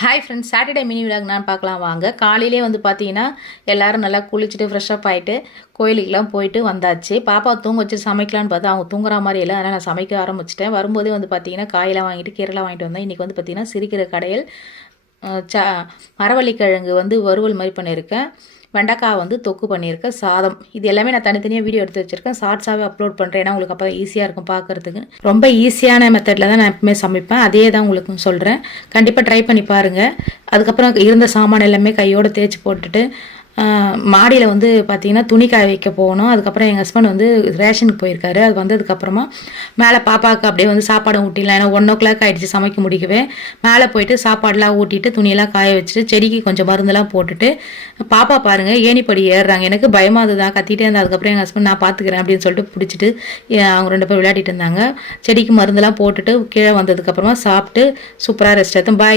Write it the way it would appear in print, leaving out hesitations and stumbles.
Hi friends, Saturday mini vlog நான் பார்க்கலாம் வாங்க. காலையிலே வந்து பார்த்தீங்கன்னா எல்லோரும் நல்லா குளிச்சுட்டு ஃப்ரெஷ்ஷப் ஆகிட்டு கோயிலுக்கெலாம் போயிட்டு வந்தாச்சு. பாப்பா தூங்க வச்சு சமைக்கலான்னு பார்த்தா அவங்க தூங்குற மாதிரி இல்லை. அதனால் நான் சமைக்க ஆரம்பிச்சிட்டேன். வரும்போதே வந்து பார்த்தீங்கன்னா காயெல்லாம் வாங்கிட்டு கீரைலாம் வாங்கிட்டு வந்தேன். இன்றைக்கி வந்து பார்த்தீங்கன்னா சிரிக்கிற கடையில் மரவள்ளிக்கிழங்கு வந்து வறுவல் மாதிரி பண்ணியிருக்கேன். வெண்டைக்காய் வந்து தொக்கு பண்ணியிருக்கேன். சாதம் இது எல்லாமே நான் தனித்தனியாக வீடியோ எடுத்து வச்சுருக்கேன். ஷார்ட்ஸாகவே அப்லோட் பண்ணுறேன். ஏன்னா உங்களுக்கு அப்போ ஈஸியாக இருக்கும் பார்க்குறதுக்கு. ரொம்ப ஈஸியான மெத்தடில் தான் நான் எப்பவுமே சமைப்பேன். அதே தான் உங்களுக்கு சொல்கிறேன். கண்டிப்பாக ட்ரை பண்ணி பாருங்கள். அதுக்கப்புறம் இருந்த சாமான் எல்லாமே கையோடு தேய்ச்சி போட்டுட்டு மாடியில் வந்து பார்த்திங்கன்னா துணி காய வைக்க போகணும். அதுக்கப்புறம் எங்கள் ஹஸ்பண்ட் வந்து ரேஷனுக்கு போயிருக்காரு. அது வந்ததுக்கப்புறமா மேலே பாப்பாவுக்கு அப்படியே வந்து சாப்பாடு ஊட்டிடலாம். ஏன்னா 1:00 ஆகிடுச்சு சமைக்க முடிக்கவே. மேலே போயிட்டு சாப்பாடெலாம் ஊட்டிட்டு துணியெல்லாம் காய வச்சுட்டு செடிக்கு கொஞ்சம் மருந்தெல்லாம் போட்டுட்டு பாப்பா பாருங்கள் ஏணிப்படி ஏறுறாங்க. எனக்கு பயமாக அதுதான் கத்திட்டே இருந்தால். அதுக்கப்புறம் எங்கள் ஹஸ்பண்ட் நான் பார்த்துக்கிறேன் அப்படின்னு சொல்லிட்டு பிடிச்சிட்டு அவங்க 2 பேர் விளையாடிட்டு இருந்தாங்க. செடிக்கு மருந்தெல்லாம் போட்டுட்டு கீழே வந்ததுக்கப்புறமா சாப்பிட்டு சூப்பராக ரெஸ்ட் எடுத்தோம். பாய்.